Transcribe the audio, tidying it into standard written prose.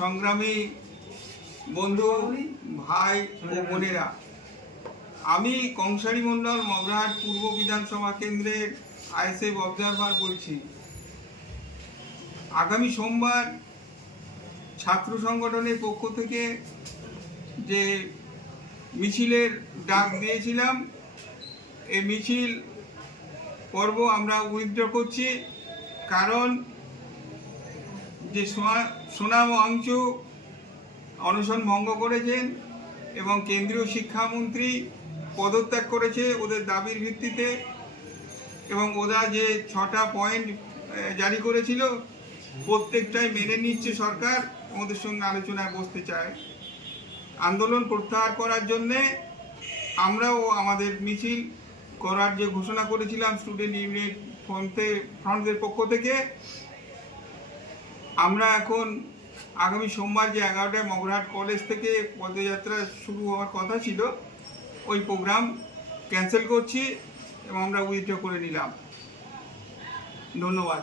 সংগ্রামী বন্ধু ভাই ও বোনেরা, আমি কংসারী মণ্ডল মগরাহাট পূর্ব বিধানসভা কেন্দ্রের আইএসএফ অবজারভার বলছি। আগামী সোমবার ছাত্র সংগঠনের পক্ষ থেকে যে মিছিলের ডাক দিয়েছিলাম, এই মিছিল পর্ব আমরা উইথড্র করছি। কারণ যে সোনাম ওয়াংচুক অনশন ভঙ্গ করেছেন এবং কেন্দ্রীয় শিক্ষামন্ত্রী পদত্যাগ করেছে ওদের দাবির ভিত্তিতে, এবং ওরা যে 6টা পয়েন্ট জারি করেছিল প্রত্যেকটাই মেনে নিচ্ছে সরকার, ওদের সঙ্গে আলোচনায় বসতে চায়। আন্দোলন প্রত্যাহার করার জন্যে আমরাও আমাদের মিছিল করার যে ঘোষণা করেছিলাম স্টুডেন্ট ইউনিট ফ্রন্টের পক্ষ থেকে, আমরা এখন আগামী সোমবার যে 11টায় মগরাহাট কলেজ থেকে পদযাত্রা শুরু হওয়ার কথা ছিল, ওই প্রোগ্রাম ক্যান্সেল করছি এবং আমরা উইথড্র করে নিলাম। ধন্যবাদ।